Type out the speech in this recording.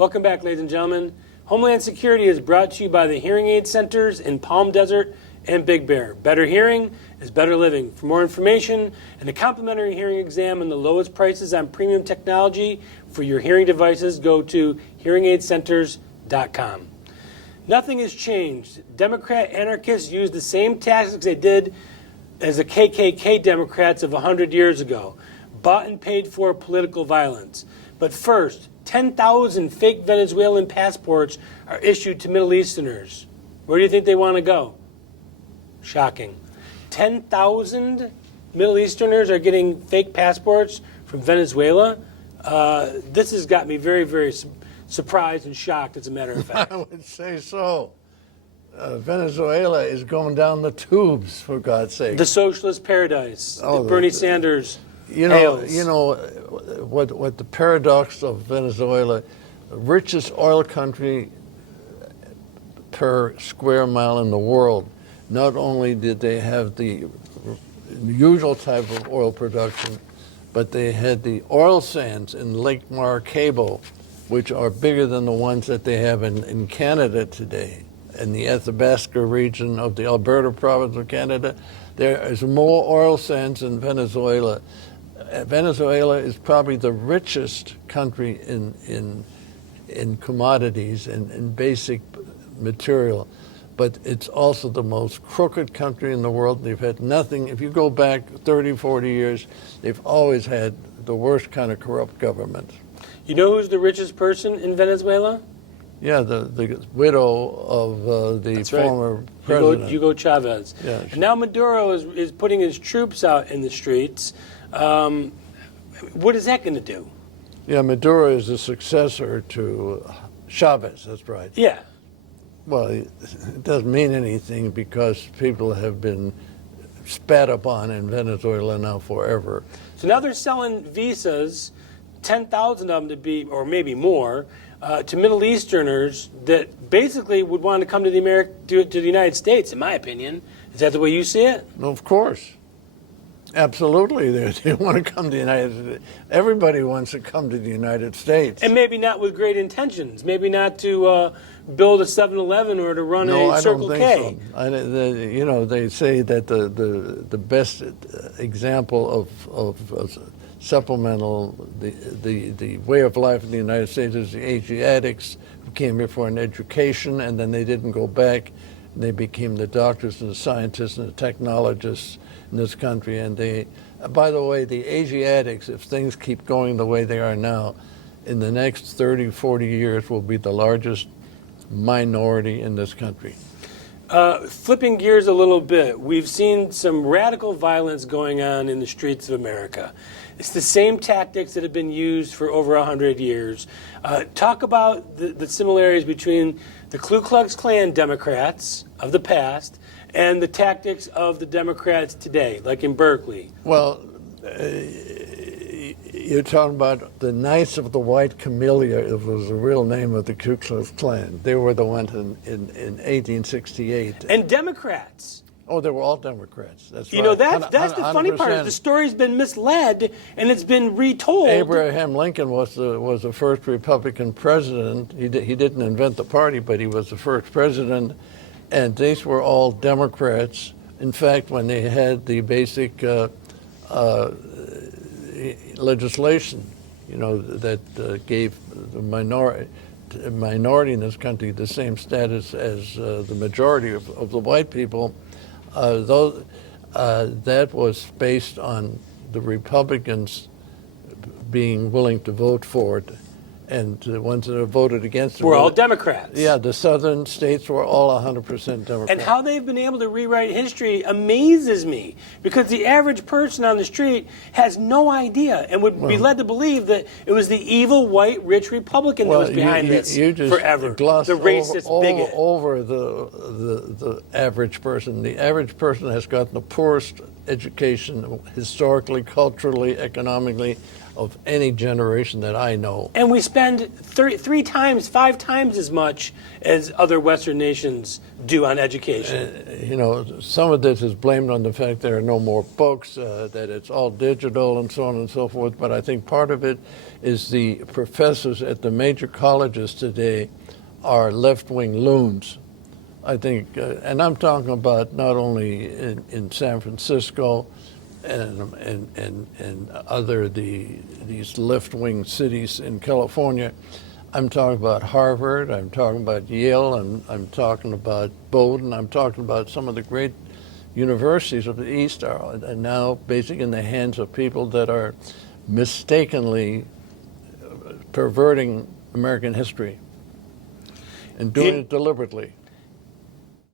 Welcome back, ladies and gentlemen. Homeland Security is brought to you by the Hearing Aid Centers in Palm Desert and Big Bear. Better hearing is better living. For more information and a complimentary hearing exam and the lowest prices on premium technology for your hearing devices, go to hearingaidcenters.com. Nothing has changed. Democrat anarchists use the same tactics they did as the KKK Democrats of 100 years ago. Bought and paid for political violence. But first, 10,000 fake Venezuelan passports are issued to Middle Easterners. Where do you think they want to go? Shocking. 10,000 Middle Easterners are getting fake passports from Venezuela? This has got me very, very surprised and shocked, as a matter of fact. I would say so. Venezuela is going down the tubes, for God's sake. The socialist paradise that Bernie Sanders hails. You know what the paradox of Venezuela, richest oil country per square mile in the world. Not only did they have the usual type of oil production, but they had the oil sands in Lake Maracaibo, which are bigger than the ones that they have in Canada today. In the Athabasca region of the Alberta province of Canada, there is more oil sands in Venezuela. Venezuela is probably the richest country in commodities and in basic material, but it's also the most crooked country in the world. They've had nothing. If you go back 30, 40 years, they've always had the worst kind of corrupt government. You know who's the richest person in Venezuela? Yeah, the widow of the former president. Hugo Chavez. Yeah, and now Maduro is putting his troops out in the streets. What is that going to do? Yeah, Maduro is the successor to Chavez, that's right. Yeah. Well, it doesn't mean anything because people have been spat upon in Venezuela now forever. So now they're selling visas, 10,000 of them to be, or maybe more, to Middle Easterners that basically would want to come to the United States, in my opinion. Is that the way you see it? No, of course. Absolutely, they want to come to the United States. Everybody wants to come to the United States. And maybe not with great intentions. Maybe not to build a 7-Eleven or to run a Circle K. I don't think so. You know, they say that the best example of supplemental, the way of life in the United States is the Asiatics who came here for an education and then they didn't go back. And they became the doctors and the scientists and the technologists in this country. And they, by the way, the Asiatics, if things keep going the way they are now, in the next 30, 40 years will be the largest minority in this country. Flipping gears a little bit, we've seen some radical violence going on in the streets of America. It's the same tactics that have been used for over 100 years. Talk about the similarities between the Ku Klux Klan Democrats of the past and the tactics of the Democrats today, like in Berkeley. Well, you're talking about the Knights of the White Camellia. It was the real name of the Ku Klux Klan. They were the ones in 1868. And Democrats. Oh, they were all Democrats. That's right. You know, that's the funny part. The story's been misled and it's been retold. Abraham Lincoln was the first Republican president. He didn't invent the party, but he was the first president. And these were all Democrats. In fact, when they had the basic legislation, you know, that gave the minority in this country the same status as the majority of the white people, that was based on the Republicans being willing to vote for it, and the ones that have voted against it were all Democrats. Yeah, the southern states were all 100% Democrats. And how they've been able to rewrite history amazes me, because the average person on the street has no idea and would be led to believe that it was the evil, white, rich Republican that was behind this forever. The racist bigot. Over the average person. The average person has gotten the poorest education historically, culturally, economically of any generation that I know. And we spend 3 times, 5 times as much as other Western nations do on education. You know, some of this is blamed on the fact there are no more books, that it's all digital and so on and so forth, but I think part of it is the professors at the major colleges today are left-wing loons. I think, and I'm talking about not only in San Francisco and other these left-wing cities in California. I'm talking about Harvard, I'm talking about Yale, I'm talking about Bowdoin, I'm talking about some of the great universities of the East are now basically in the hands of people that are mistakenly perverting American history and doing it deliberately.